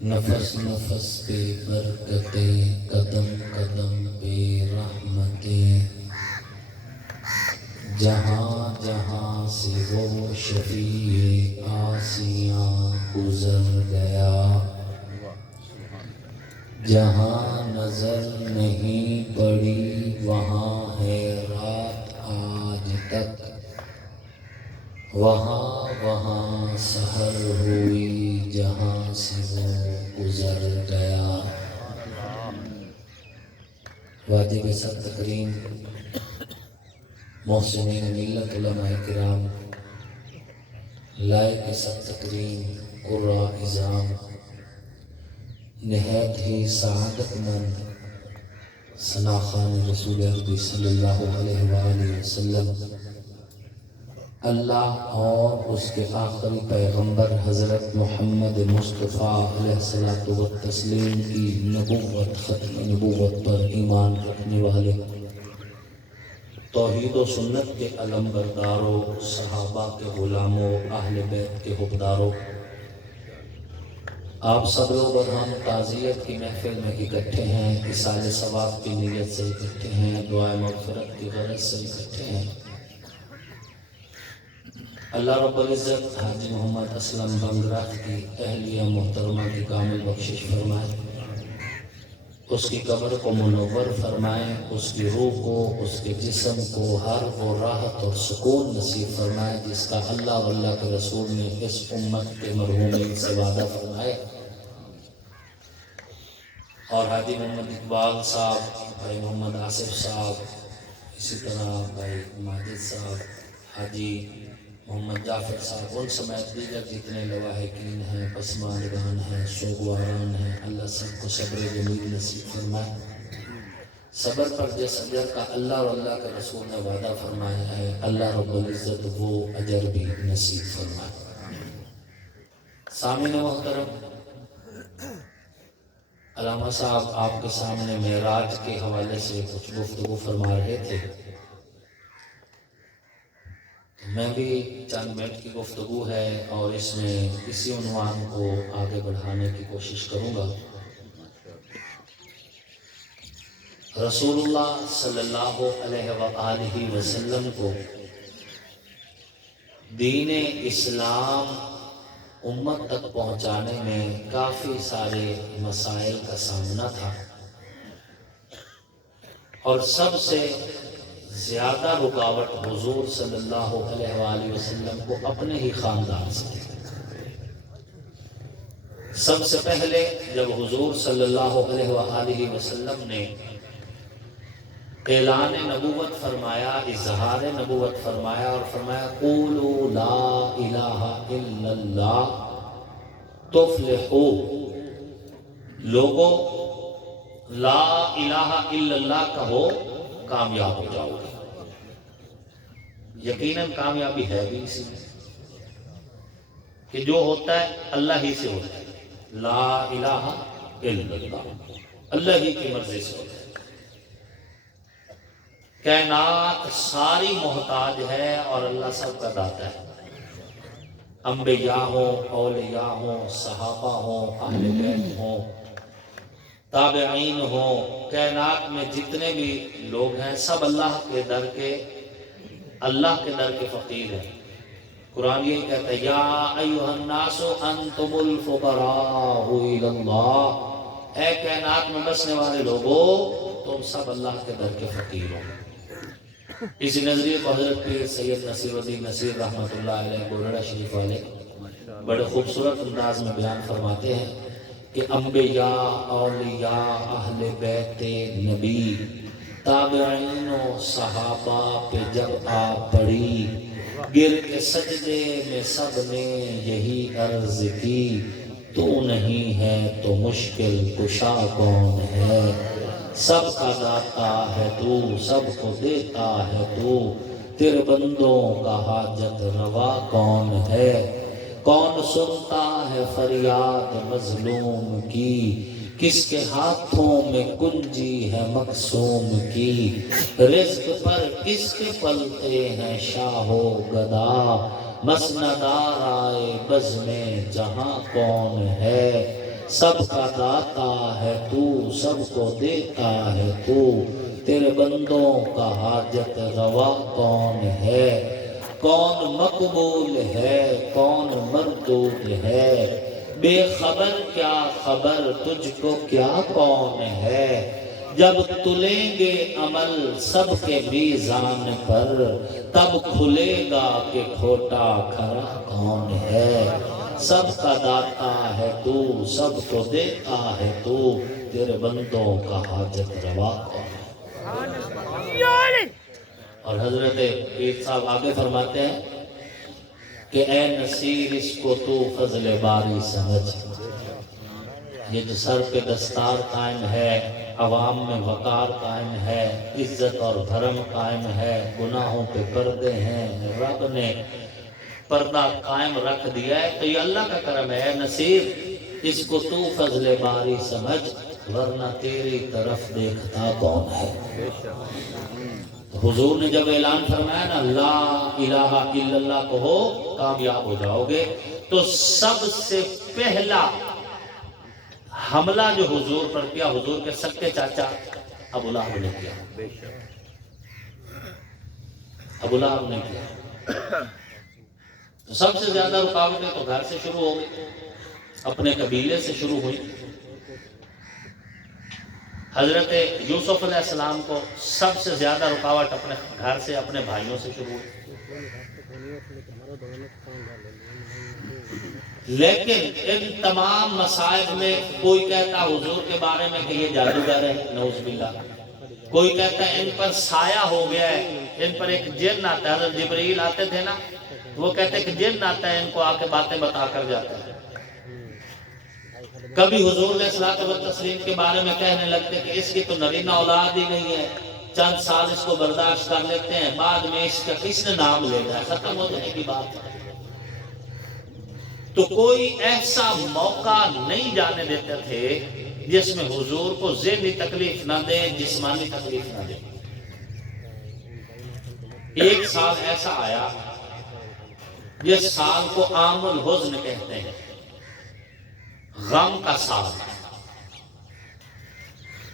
نفس نفس پہ برکتیں، قدم قدم پہ رحمتیں، جہاں جہاں سے وہ شفیع آسیاں گزر گیا، جہاں نظر نہیں پڑی وہاں ہے رات آج تک، وہاں وہاں سحر ہوئی جہاں سے وہ گزر گیا۔ واجب سب تکریم محسنین ملت علماء کرام، لائق سب تکریم قراء اعظام، نہایت ہی سعادت مند ثناخوان رسول عربی صلی اللہ علیہ وآلہ وسلم، اللہ اور اس کے آخری پیغمبر حضرت محمد مصطفیٰ علیہ الصلوۃ والتسلیم کی نبوت، ختم نبوت پر ایمان رکھنے والے توحید و سنت کے علم برداروں، صحابہ کے غلاموں، اہل بیت کے حبداروں، آپ سب لوگ اور ہم تعزیت کی محفل میں اکٹھے ہیں، اصال ثواب کی نیت سے اکٹھے ہیں، دعائے مغفرت کی غرض سے اکٹھے ہیں۔ اللہ رب العزت حاجی محمد اسلم بنگرہ کی اہلیہ محترمہ کی کامل بخشش فرمائے، اس کی قبر کو منور فرمائے، اس کی روح کو، اس کے جسم کو ہر وہ راحت اور سکون نصیب فرمائے جس کا اللہ اور اللہ کے رسول نے اس امت کے مرحومین سے وعدہ فرمائے۔ اور حاجی محمد اقبال صاحب، بھائی محمد آصف صاحب، اسی طرح بھائی ماجد صاحب، حاجی محمد جعفر صاحب، ان سمیت دیگر جتنے لواحقین ہیں، پسماندگان ہیں، سوگواران ہیں، اللہ سب کو صبر جمیل نصیب فرمائے۔ صبر پر جس اجر کا اللہ اور اللہ کے رسول نے وعدہ فرمایا ہے، اللہ رب العزت وہ اجر بھی نصیب فرمائے۔ سامعین محترم، علامہ صاحب آپ کے سامنے معراج کے حوالے سے کچھ گفتگو فرما رہے تھے، میں بھی چند منٹ کی گفتگو ہے اور اس میں اسی عنوان کو آگے بڑھانے کی کوشش کروں گا۔ رسول اللہ صلی اللہ علیہ وآلہ وسلم کو دین اسلام امت تک پہنچانے میں کافی سارے مسائل کا سامنا تھا، اور سب سے زیادہ رکاوٹ حضور صلی اللہ علیہ وآلہ وسلم کو اپنے ہی خاندان سے تھی۔ سب سے پہلے جب حضور صلی اللہ علیہ وآلہ وسلم نے اعلان نبوت فرمایا، اظہار نبوت فرمایا اور فرمایا قولوا لا الہ الا اللہ تفلحوا، لوگو لا الہ الا اللہ کہو کامیاب ہو جاؤ گے۔ یقیناً کامیابی ہے بھی اسی میں کہ جو ہوتا ہے اللہ ہی سے ہوتا ہے، لا الہ الا اللہ، اللہ ہی کی مرضی سے ہوتا ہے۔ کائنات ساری محتاج ہے اور اللہ سب کا داتا ہے، انبیاء ہوں، اولیاء ہوں، صحابہ ہوں، اہل بیت ہوں، تابعین ہوں، کائنات میں جتنے بھی لوگ ہیں سب اللہ کے در کے فقیر ہیں۔ قرآن یہی کہتا ہے یا ایھا الناس انتم الفقراء الی اللہ، اے کائنات میں بسنے والے لوگو تم سب اللہ کے در کے فقیر ہو۔ اسی نظریے کو حضرت پیر سید نصیر الدین نصیر رحمۃ اللہ علیہ گولڑا شریف والے بڑے خوبصورت انداز میں بیان فرماتے ہیں کہ انبیاء، اولیاء، اہل بیت نبی، تابعین و صحابہ پہ جب آ پڑی، گر کے سجدے میں سب نے یہی عرض کی، تو نہیں ہے تو مشکل کشا کون ہے، سب کا داتا ہے تو، سب کو دیتا ہے تو، تیرے بندوں کا حاجت روا کون ہے، کون سنتا ہے فریاد مظلوم کی، کس کے ہاتھوں میں کنجی ہے مقسوم کی، رزق پر کس کے پلتے ہیں شاہ و گدا، مسندار آئے بزم جہاں کون ہے، سب کا داتا ہے تو، سب کو دیتا ہے تو، تیرے بندوں کا حاجت روا کون ہے؟ کون مقبول ہے کون مردود ہے؟ بے خبر کیا خبر تجھ کو کیا کون ہے؟ جب تلیں گے عمل سب کے میزان پر، تب کھلے گا کہ کھوٹا کھرا کون ہے؟ سب کا داتا ہے تو، سب کو دیتا ہے تو، تیرے بندوں کا حاجت روا کون ہے؟ اور حضرت پیر صاحب آگے فرماتے ہیں کہ اے نصیر اس کو تو فضل باری سمجھ، یہ جو سر پہ دستار قائم ہے، عوام میں وقار قائم ہے، عزت اور بھرم قائم ہے، گناہوں پہ پردے ہیں، رب نے پردہ قائم رکھ دیا ہے، تو یہ اللہ کا کرم ہے۔ نصیر اس کو تو فضل باری سمجھ، ورنہ تیری طرف دیکھتا کون ہے؟ حضور نے جب اعلان فرمایا نا لا الہ الا اللہ کہو کامیاب ہو جاؤ گے، تو سب سے پہلا حملہ جو حضور پر کیا، حضور کے سکے چاچا ابو لہب نے کیا، ابو لہب نے کیا۔ تو سب سے زیادہ رکاوٹیں تو گھر سے شروع ہو گئی، اپنے قبیلے سے شروع ہوئی۔ حضرت یوسف علیہ السلام کو سب سے زیادہ رکاوٹ اپنے گھر سے، اپنے بھائیوں سے شروع ہوئی۔ لیکن ان تمام مصائب میں کوئی کہتا حضور کے بارے میں کہ یہ جادوگر ہے، نعوذ باللہ، کوئی کہتا ہے ان پر سایہ ہو گیا ہے، ان پر ایک جن آتا ہے، حضرت جبرائیل آتے تھے نا، وہ کہتے ہیں کہ جن آتا ہے ان کو آ کے باتیں بتا کر جاتا ہے۔ کبھی حضور علیہ الصلوۃ والتسلیم کے بارے میں کہنے لگتے کہ اس کی تو نرینہ اولاد ہی نہیں ہے، چند سال اس کو برداشت کر لیتے ہیں، بعد میں اس کا کس نے نام لے گا، ختم ہو جائے گی بات۔ تو کوئی ایسا موقع نہیں جانے دیتے تھے جس میں حضور کو ذہنی تکلیف نہ دے، جسمانی تکلیف نہ دے۔ ایک سال ایسا آیا جس سال کو عام الحزن کہتے ہیں، غم کا سال،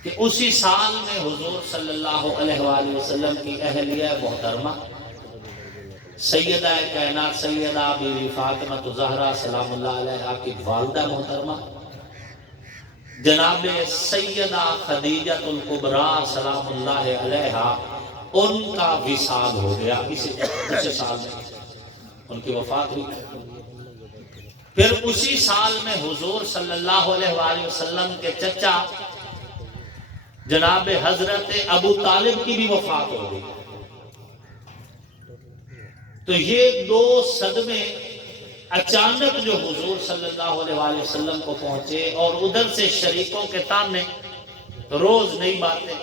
کہ اسی سال میں حضور صلی اللہ علیہ وآلہ وسلم کی اہلیہ محترمہ سیدہ کائنات سیدہ بی بی فاطمہ زہرا سلام اللہ علیہا کی والدہ محترمہ جناب سیدہ خدیجہ الکبریٰ سلام اللہ علیہا، ان کا وصال ہو گیا، اسی سال میں ان کی وفات ہوئی۔ پھر اسی سال میں حضور صلی اللہ علیہ وآلہ وسلم کے چچا جناب حضرت ابو طالب کی بھی وفات ہو گئی۔ تو یہ دو صدمے اچانک جو حضور صلی اللہ علیہ وآلہ وسلم کو پہنچے، اور ادھر سے شریکوں کے تانے، روز نئی باتیں،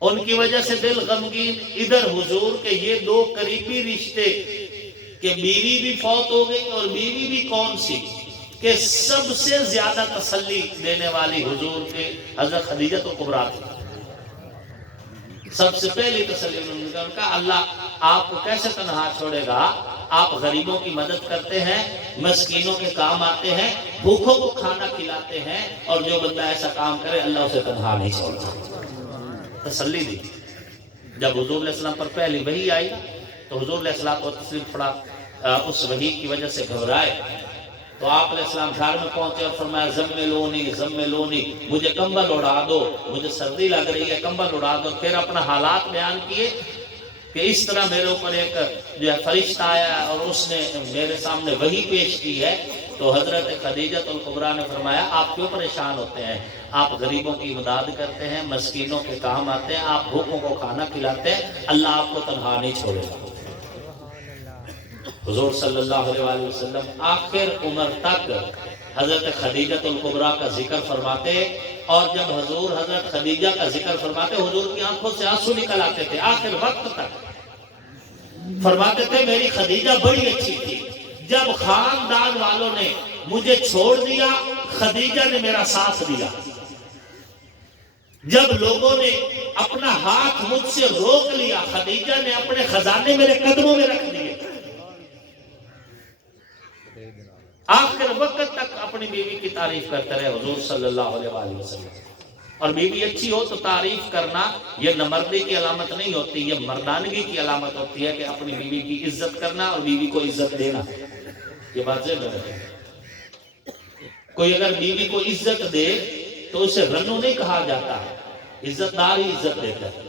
ان کی وجہ سے دل غمگین، ادھر حضور کے یہ دو قریبی رشتے کہ بیوی بھی فوت ہو گئی، اور بیوی بھی کون سی کہ سب سے زیادہ تسلی دینے والی حضور کے حضرت خدیجہ الکبریٰ تھی۔ سب سے پہلی تسلی انہوں نے کہا اللہ آپ کو کیسے تنہا چھوڑے گا، آپ غریبوں کی مدد کرتے ہیں، مسکینوں کے کام آتے ہیں، بھوکوں کو کھانا کھلاتے ہیں، اور جو بندہ ایسا کام کرے اللہ اسے تنہا نہیں چھوڑتا۔ تسلی دی۔ جب حضور علیہ السلام پر پہلی وحی آئی تو حضور علیہ السلام تھوڑا اس وحی کی وجہ سے گھبرائے، تو آپ علیہ السلام گھر میں پہنچے اور فرمایا زملونی، مجھے کمبل اڑا دو، مجھے سردی لگ رہی ہے، کمبل اڑا دو۔ پھر اپنا حالات بیان کیے کہ اس طرح میرے اوپر ایک جو ہے فرشتہ آیا اور اس نے میرے سامنے وحی پیش کی ہے۔ تو حضرت خدیجہ الکبریٰ نے فرمایا آپ کیوں پریشان ہوتے ہیں، آپ غریبوں کی امداد کرتے ہیں، مسکینوں کے کام آتے ہیں، آپ بھوکوں کو کھانا کھلاتے ہیں، اللہ آپ کو تنہا نہیں چھوڑے گا۔ حضور صلی اللہ علیہ وآلہ وسلم آخر عمر تک حضرت خدیجہ الکبریٰ کا ذکر فرماتے، اور جب حضور حضرت خدیجہ کا ذکر فرماتے حضور کی آنکھوں سے آنسو نکل آتے تھے۔ آخر وقت تک فرماتے تھے میری خدیجہ بڑی اچھی تھی، جب خاندان والوں نے مجھے چھوڑ دیا خدیجہ نے میرا ساتھ دیا، جب لوگوں نے اپنا ہاتھ مجھ سے روک لیا خدیجہ نے اپنے خزانے میرے قدموں میں رکھ دیے۔ آخر وقت تک اپنی بیوی کی تعریف کرتے رہے حضور صلی اللہ علیہ وآلہ وسلم. اور بیوی اچھی ہو تو تعریف کرنا یہ نمردی کی علامت نہیں ہوتی، یہ مردانگی کی علامت ہوتی ہے کہ اپنی بیوی کی عزت کرنا اور بیوی کو عزت دینا. یہ بات ذہن میں رکھیں. کوئی اگر بیوی کو عزت دے تو اسے رنو نہیں کہا جاتا ہے، عزت دار ہی عزت دیتا ہے،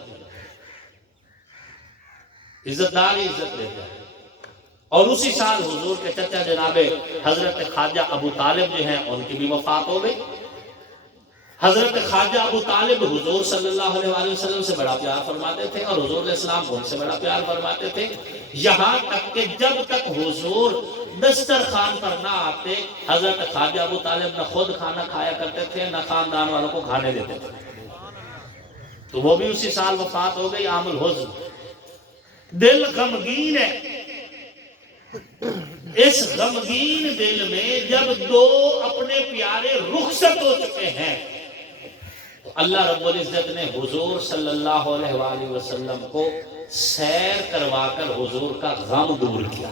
عزت دار ہی عزت دیتا ہے. اور اسی سال حضور کے چچا جناب حضرت خواجہ ابو طالب جو ہیں ان کی بھی وفات ہو گئی. حضرت خواجہ ابو طالب حضور صلی اللہ علیہ وآلہ وسلم سے بڑا پیار فرماتے تھے اور حضور علیہ السلام ان سے بڑا پیار فرماتے تھے. یہاں تک کہ جب تک حضور دسترخوان پر نہ آتے حضرت خواجہ ابو طالب نہ خود کھانا کھایا کرتے تھے نہ خاندان والوں کو کھانے دیتے تھے. تو وہ بھی اسی سال وفات ہو گئی عام الحزن. دل غمگین ہے. اس غمگین دل میں جب دو اپنے پیارے رخصت ہو چکے ہیں تو اللہ رب العزت نے حضور صلی اللہ علیہ وآلہ وسلم کو سیر کروا کر حضور کا غم دور کیا.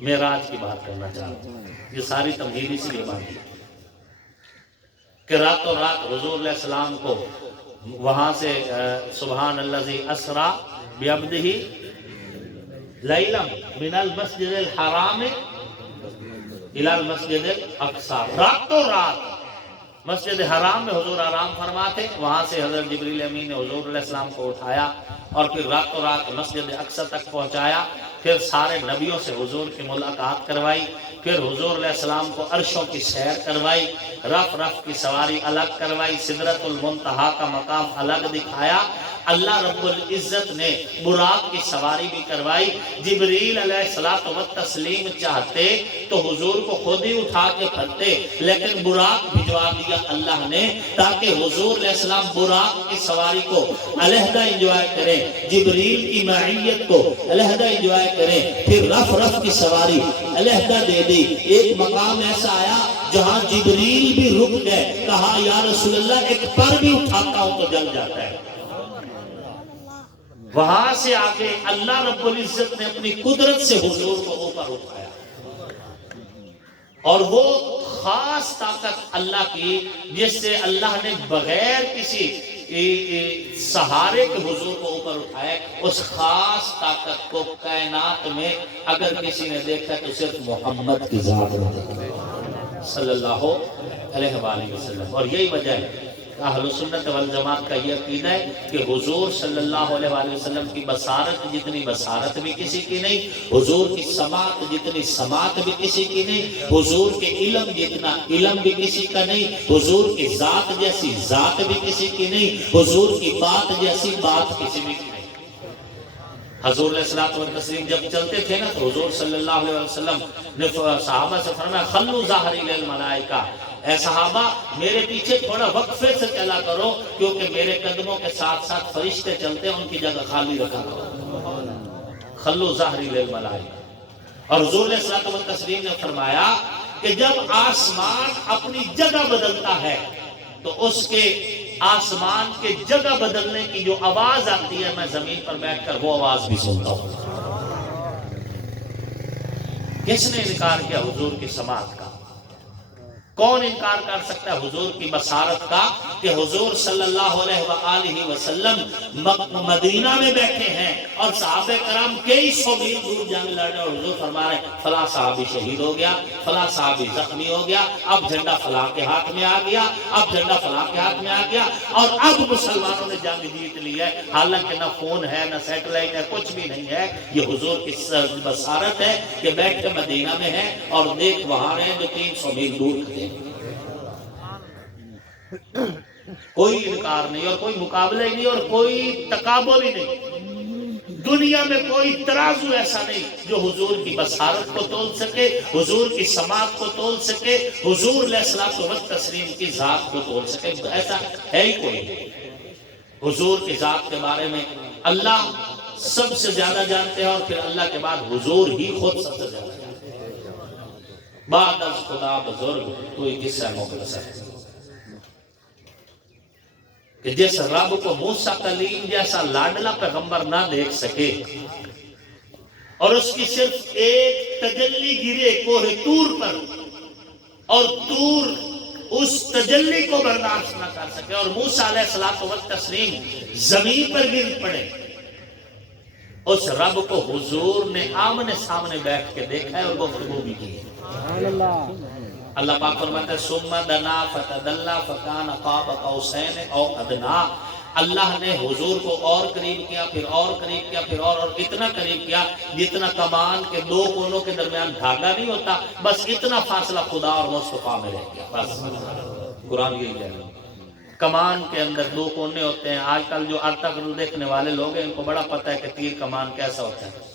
معراج کی بات کرنا چاہتا ہوں. یہ ساری تمہید اسی لیے باندھی کہ راتوں رات حضور علیہ السلام کو وہاں سے سبحان الذی اسری بعبدہ لیلا من المسجد الحرام الی المسجد الاقصی. راتوں رات مسجد حرام میں حضور آرام فرماتے، وہاں سے حضرت جبریل امین نے حضور علیہ السلام کو اٹھایا اور پھر راتوں رات مسجد اقصی تک پہنچایا. پھر سارے نبیوں سے حضور کی ملاقات کروائی. پھر حضور علیہ السلام کو عرشوں کی سیر کروائی، رف رف کی سواری الگ کروائی، سدرۃ المنتہا کا مقام الگ دکھایا. اللہ رب العزت نے براق کی سواری بھی کروائی. جبریل علیہ الصلوۃ والتسلیم چاہتے تو حضور کو خود ہی اٹھا کے پھرتے، لیکن براق بھجوا دیا اللہ نے تاکہ حضور علیہ السلام براق کی سواری کو علیحدہ انجوائے کریں، جبریل کی معیت کو علیحدہ انجوائے کریں. پھر رف رف کی سواری علیحدہ دے دی. ایک مقام ایسا آیا جہاں جبریل بھی رک گئے، کہا یا رسول اللہ ایک پر بھی اٹھاتا ہوں تو جل جاتا ہے. وہاں سے آگے اللہ رب العزت نے اپنی قدرت سے حضور کو اوپر اٹھایا اور وہ خاص طاقت اللہ کی جس سے اللہ نے بغیر کسی سہارے کے حضور کو اوپر اٹھائے، اس خاص طاقت کو کائنات میں اگر کسی نے دیکھا تو صرف محمد کی ذات نے دیکھا صلی اللہ علیہ وآلہ وسلم. اور یہی وجہ ہے اہل سنت والجماعت کا یہ عقیدہ ہے کہ حضور صلی اللہ علیہ وآلہ وسلم کی بصارت جتنی بصارت بھی کسی کی نہیں، حضور کی سماعت جتنی سماعت بھی کسی کی نہیں، حضور کے علم جتنا علم بھی کسی کا نہیں، حضور کی ذات جیسی ذات بھی کسی کی نہیں، حضور کی بات جیسی بات کسی بھی کی نہیں. حضور علیہ الصلوۃ والتسلیم جب چلتے تھے نا تو حضور صلی اللہ علیہ وسلم نے صحابہ سے فرمایا خلو ظہری للملائکہ، اے صحابہ میرے پیچھے تھوڑا وقفے سے چلا کرو کیونکہ میرے قدموں کے ساتھ ساتھ فرشتے چلتے ہیں، ان کی جگہ خالی رکھا کرو. خلو ظہری للملائکہ. اور حضور علیہ الصلوۃ والتسلیم نے فرمایا کہ جب آسمان اپنی جگہ بدلتا ہے تو اس کے آسمان کے جگہ بدلنے کی جو آواز آتی ہے میں زمین پر بیٹھ کر وہ آواز بھی سنتا ہوں. کس نے انکار کیا حضور کی سماعت کا؟ کون انکار کر سکتا ہے حضور کی بصارت کا کہ حضور صلی اللہ علیہ وآلہ وسلم مدینہ میں بیٹھے ہیں اور صحابہ کرام کئی سو میل دور جنگ لڑ رہے اور حضور فرما رہے ہیں فلاں صحابی شہید ہو گیا، فلاں صحابی زخمی ہو گیا، اب جھنڈا فلاں کے ہاتھ میں آ گیا، اب جھنڈا فلاں کے ہاتھ میں آ گیا اور اب مسلمانوں نے جنگ جیت لی ہے. حالانکہ نہ فون ہے نہ سیٹلائٹ ہے، کچھ بھی نہیں ہے. یہ حضور کی بصارت ہے کہ بیٹھ کے مدینہ میں ہے اور دیکھ وہاں رہے جو 300 میل دور کھڑے. کوئی انکار نہیں اور کوئی مقابلہ ہی نہیں اور کوئی تقابل ہی نہیں. دنیا میں کوئی ترازو ایسا نہیں جو حضور کی بصارت کو تول سکے، حضور کی سماعت کو تول سکے، حضور علیہ الصلوۃ والتسلیم کی ذات کو تول سکے. ایسا ہے ہی کوئی. حضور کی ذات کے بارے میں اللہ سب سے زیادہ جانتے ہیں اور پھر اللہ کے بعد حضور ہی خود سب سے زیادہ جانتے ہیں. بعد از خدا بزرگ کوئی قصہ مختصر ہے کہ جس رب کو موسیٰ کلیم جیسا لاڈلا پیغمبر نہ دیکھ سکے اور اس کی صرف ایک تجلی گرے کوہ طور پر اور طور اس تجلی کو برداشت نہ کر سکے اور موسیٰ علیہ الصلوۃ والتسلیم زمین پر گر پڑے، اس رب کو حضور نے آمنے سامنے بیٹھ کے دیکھا ہے اور گفتگو بھی کی ہے۔ اللہ پاک فرماتا ہے ثم دنا فتدلی فکان قاب قوسین او ادنا، اللہ نے حضور کو اور قریب کیا، پھر اور قریب کیا، پھر اور اتنا قریب کیا جتنا کمان کے دو کونوں کے درمیان دھاگا نہیں ہوتا، بس اتنا فاصلہ خدا اور مصطفیٰ میں رہ گیا۔ بس قرآن یہ کہہ رہا ہے کمان کے اندر دو کونے ہوتے ہیں۔ آج کل جو ارطغرل دیکھنے والے لوگ ہیں ان کو بڑا پتہ ہے کہ تیر کمان کیسا ہوتا ہے،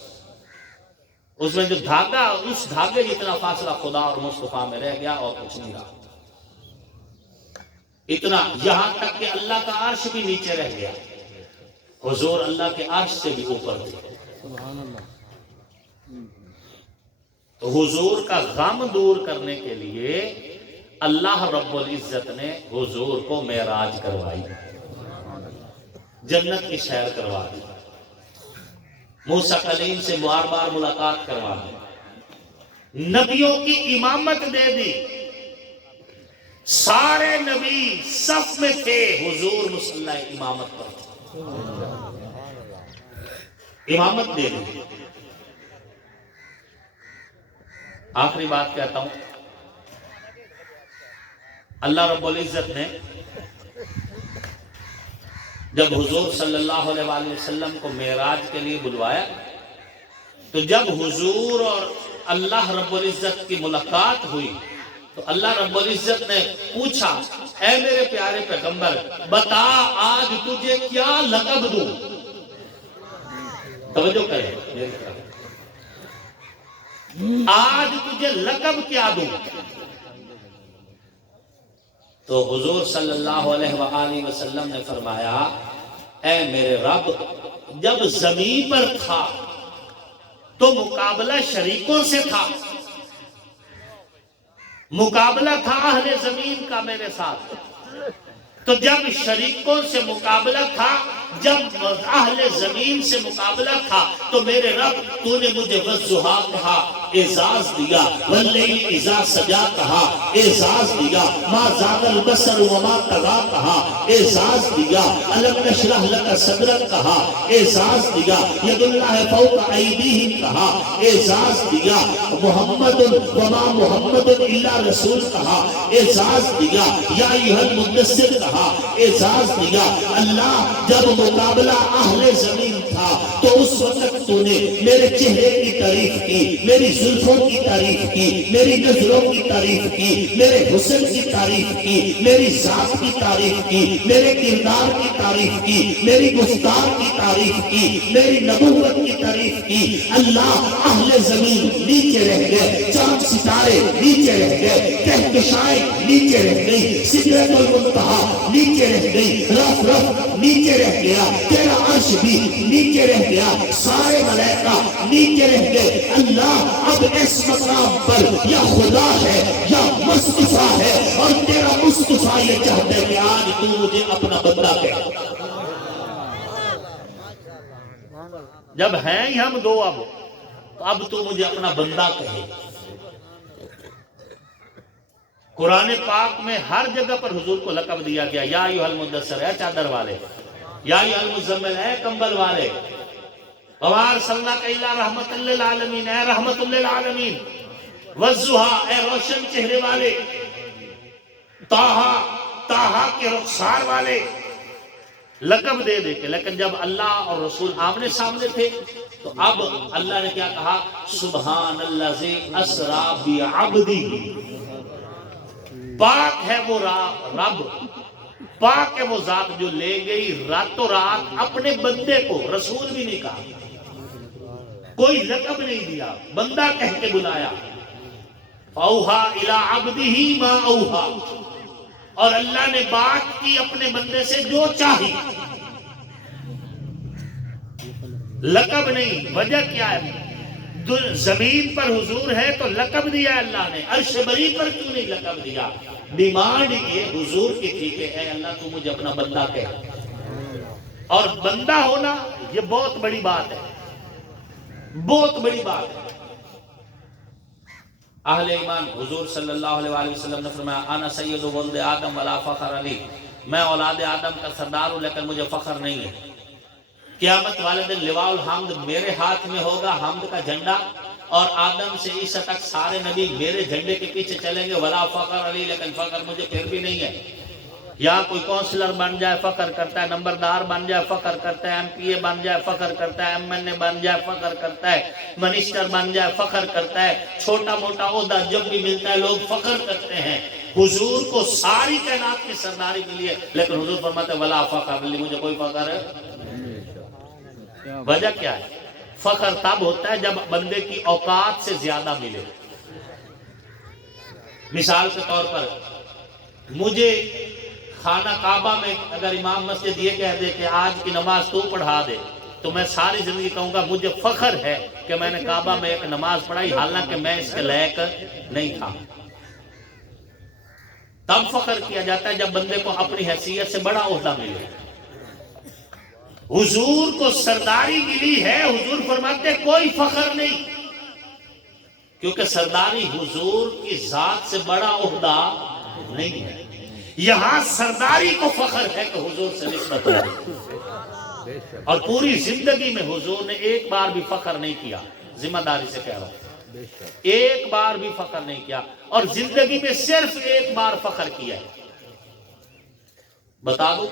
اس میں جو دھاگا، اس دھاگے جتنا فاصلہ خدا اور مصطفیٰ میں رہ گیا اور کچھ نہیں رہا، اتنا یہاں تک کہ اللہ کا عرش بھی نیچے رہ گیا، حضور اللہ کے عرش سے بھی اوپر تھے۔ تو حضور کا غم دور کرنے کے لیے اللہ رب العزت نے حضور کو معراج کروائی، جنت کی سیر کروا دی، موسیٰ کلیم سے بار بار ملاقات کروا دی، نبیوں کی امامت دے دی، سارے نبی صف میں تھے، حضور مصلی امامت پر تھے، امامت دے دی۔ آخری بات کہتا ہوں، اللہ رب العزت نے جب حضور صلی اللہ علیہ وآلہ وسلم کو معراج کے لیے بلوایا تو جب حضور اور اللہ رب العزت کی ملاقات ہوئی تو اللہ رب العزت نے پوچھا اے میرے پیارے پیغمبر بتا آج تجھے کیا لقب دوں؟ توجہ کریں میرے طرف، آج تجھے لقب کیا دوں؟ تو حضور صلی اللہ علیہ وآلہ وسلم نے فرمایا اے میرے رب، جب زمین پر تھا تو مقابلہ شریکوں سے تھا، مقابلہ تھا اہل زمین کا میرے ساتھ، تو جب شریکوں سے مقابلہ تھا، جب اہل زمین سے مقابلہ تھا تو میرے رب تو نے مجھے والضحیٰ کہا، اعزاز دیا، واللیل اذا سجا کہا، اعزاز دیا، ما زاغ البصر وما طغیٰ کہا، اعزاز دیا، الم نشرح لک صدرک کہا، اعزاز دیا، ید اللہ فوق ایدیہم کہا، اعزاز دیا، محمد وما محمد الا رسول کہا، اعزاز دیا، یا ایھا المدثر کہا، اعزاز دیا۔ اللہ جب مقابلہ اہل زمین تھا تو اس وقت تو نے میرے چہرے کی تعریف کی، میری زلفوں کی تعریف کی، میری نظروں کی تعریف کی، میرے حسن کی تعریف کی، میری ذات کی تعریف کی، میرے کردار کی تعریف کی، میری گفتار کی تعریف کی، میری نبوت کی تعریف کی۔ اللہ اہل زمین نیچے رہ گئے، چاند ستارے نیچے رہ گئے، کہکشائیں نیچے رہ گئی، سدرۃ المنتہا نیچے رہ گئی، رف رف نیچے رہ گیا، تیرا عرش بھی نیچے رہ گیا، سارے ملائکہ نیچے رہ گئے۔ اللہ اب اس مقام پر یا خدا ہے یا مصطفیٰ ہے، اور تیرا مصطفیٰ یہ چاہتا ہے کہ آج تو مجھے اپنا بندہ کہے۔ جب ہیں ہی ہم دو اب تو مجھے اپنا بندہ کہے۔ قرآن پاک میں ہر جگہ پر حضور کو لقب دیا گیا، یا ایھا المدثر، اے چادر والے، یا ایھا المزمل، اے کمبل والے، وما ارسلناک الا رحمۃ للعالمین، اے رحمت للعالمین، والضحیٰ، اے روشن چہرے والے، طٰہٰ کے رخسار والے، لقب دے کے۔ لیکن جب اللہ اور رسول آمنے سامنے تھے تو اب اللہ نے کیا کہا؟ سبحان الذی اسری بعبدہ، پاک ہے وہ رب، پاک ہے وہ ذات جو لے گئی راتوں رات اپنے بندے کو، رسول بھی نہیں کہا، کوئی لقب نہیں دیا، بندہ کہہ کے بلایا۔ اوحا الی عبدہ ما اوحا، اور اللہ نے بات کی اپنے بندے سے جو چاہی، لقب نہیں۔ وجہ کیا ہے؟ زمین پر حضور ہے تو لقب دیا اللہ نے، عرش بری پر کیوں نہیں لقب دیا؟ ڈیمانڈ یہ حضور کی تھی کہ اے اللہ تو مجھے اپنا بندہ کہہ، اور بندہ ہونا یہ بہت بڑی بات ہے۔ بہت بڑی بات ہے۔ اہل ایمان حضور صلی اللہ علیہ وآلہ وسلم نے فرمایا انا سید ولد آدم ولا فخر علی، میں اولاد آدم کا سردار ہوں لیکن مجھے فخر نہیں ہے۔ قیامت والے دن لواء الحمد میرے ہاتھ میں ہوگا، حمد کا جھنڈا، اور آدم سے عیسیٰ تک سارے نبی میرے جھنڈے کے پیچھے چلیں گے، ولا فخر علی، لیکن فخر مجھے پھر بھی نہیں ہے۔ یا کوئی کونسلر بن جائے فخر کرتا ہے، نمبردار بن جائے فخر کرتا ہے، ایم پی اے بن جائے فخر کرتا ہے، ایم این اے بن جائے فخر کرتا ہے، منسٹر بن جائے فخر کرتا ہے، چھوٹا موٹا عہدہ جب بھی ملتا ہے لوگ فخر کرتے ہیں۔ حضور کو ساری کائنات کی سرداری ملی ہے، لیکن حضور فرماتے ہیں ولا فخر علی، مجھے کوئی فخر ہے۔ وجہ کیا ہے؟ فخر تب ہوتا ہے جب بندے کی اوقات سے زیادہ ملے۔ مثال کے طور پر مجھے خانہ کعبہ میں اگر امام مسجد یہ کہہ دے کہ آج کی نماز تو پڑھا دے، تو میں ساری زندگی کہوں گا مجھے فخر ہے کہ میں نے کعبہ میں ایک نماز پڑھائی، حالانکہ میں اس کے لائق نہیں تھا۔ تب فخر کیا جاتا ہے جب بندے کو اپنی حیثیت سے بڑا عہدہ ملے۔ حضور کو سرداری ملی ہے، حضور فرماتے ہیں کوئی فخر نہیں، کیونکہ سرداری حضور کی ذات سے بڑا عہدہ نہیں ہے۔ یہاں سرداری کو فخر ہے کہ حضور سے نسبت ہے، اور پوری زندگی میں حضور نے ایک بار بھی فخر نہیں کیا، ذمہ داری سے کہہ رہا ہوں، ایک بار بھی فخر نہیں کیا، اور زندگی میں صرف ایک بار فخر کیا ہے۔ بتا دو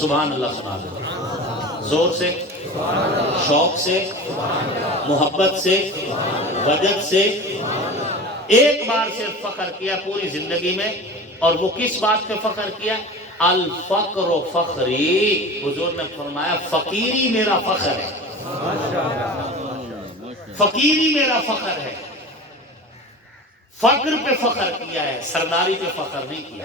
سبحان اللہ، سنا دو زور سے، شوق سے، محبت سے، وجد سے، ایک بار صرف فخر کیا پوری زندگی میں، اور وہ کس بات پہ فخر کیا؟ الفقر و فخری، حضور نے فرمایا فقیری میرا فخر ہے، فقیری میرا فخر ہے۔ فقر پہ فخر کیا ہے، سرداری پہ فخر نہیں کیا۔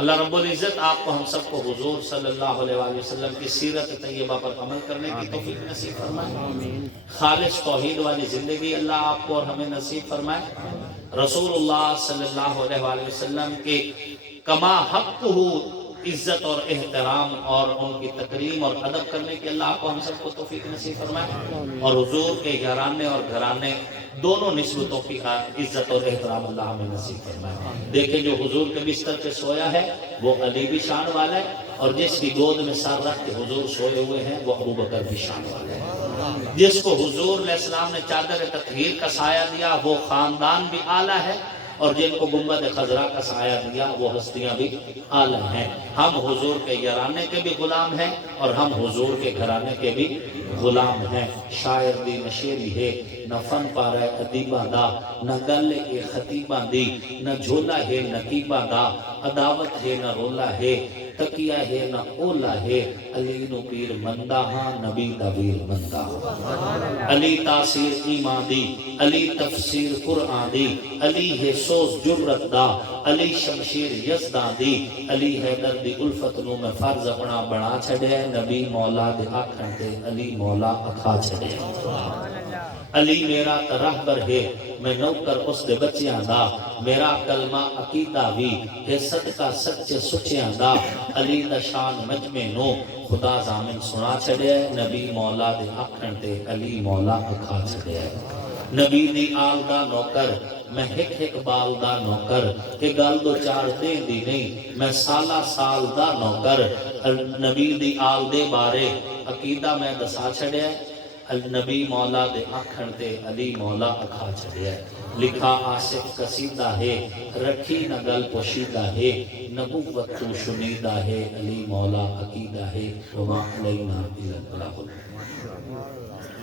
اللہ رب العزت آپ کو ہم سب کو حضور صلی اللہ علیہ وآلہ وسلم کی سیرت طیبہ پر عمل کرنے کی توفیق نصیب فرمائے، خالص توحید والی زندگی اللہ آپ کو اور ہمیں نصیب فرمائے، رسول اللہ صلی اللہ علیہ وآلہ وسلم کے کما حق ہو عزت اور احترام اور ان کی تکریم اور ادب کرنے کی اللہ آپ کو ہم سب کو توفیق نصیب فرمائے، اور حضور کے یارانے اور گھرانے دونوں نسبتوں کی عزت اور احترام اللہ ہمیں نصیب فرمائے۔ دیکھیں جو حضور کے بستر پہ سویا ہے وہ علی بھی شان والا ہے، اور جس کی گود میں سر رکھ کے حضور سوئے ہوئے ہیں وہ ابو بکر بھی شان والا ہے۔ جس کو حضور علیہ السلام نے چادر تطہیر کا سایہ دیا وہ خاندان بھی اعلیٰ ہے، اور جن کو گنبد خضرا کا سایہ دیا وہ ہستیاں بھی اعلیٰ ہیں۔ ہم حضور کے یارانے کے بھی غلام ہیں، اور ہم حضور کے گھرانے کے بھی غلام ہیں۔ شاعر دی نشیری ہے، نہ فن پارا ادیبہ دا، نہ گل کے خطیبہ دی، نہ جھولا ہے نقیبہ دا، عداوت ہے نہ رولا ہے، تکیہ ہے نہ اولا ہے، علی نو پیر مندہ ہاں نبی دا ویر مندہ، علی تاثیر ایمان دی، علی تفسیر قرآن دی، علی ہے سوز جرت دا، علی شمشیر یزدان دی، علی حیدر دی الفت نو میں فرض اپنا بڑا چھڑے، نبی مولا دے آکھن تے علی مولا اکھا چھڑے۔ علی میرا رہبر ہے میں نوکر اس دے بچیاں دا، میرا کلمہ عقیدہ بھی ہے صدقہ سچے سچیاں دا، علی دا شان مجمع نو خدا زامن سنا چھڑے، نبی مولا دے آکھن تے علی مولا اکھا چھڑے۔ نبی دی آل دا نوکر میں ہک بال دا نوکر، کہ گل دو چار دے دی نہیں میں سالہ سال دا نوکر، نبی دی آل دے بارے عقیدہ میں دسا چھڑے، نبی مولا دے آکھن تے علی مولا اکھا چھڑے۔ لکھا آصف قصیدہ ہے رکھی نہ گل پوشیدہ ہے، نبوت تو شنیدہ ہے، علی مولا عقیدہ ہے، وما علینا الا البلاغ المبین۔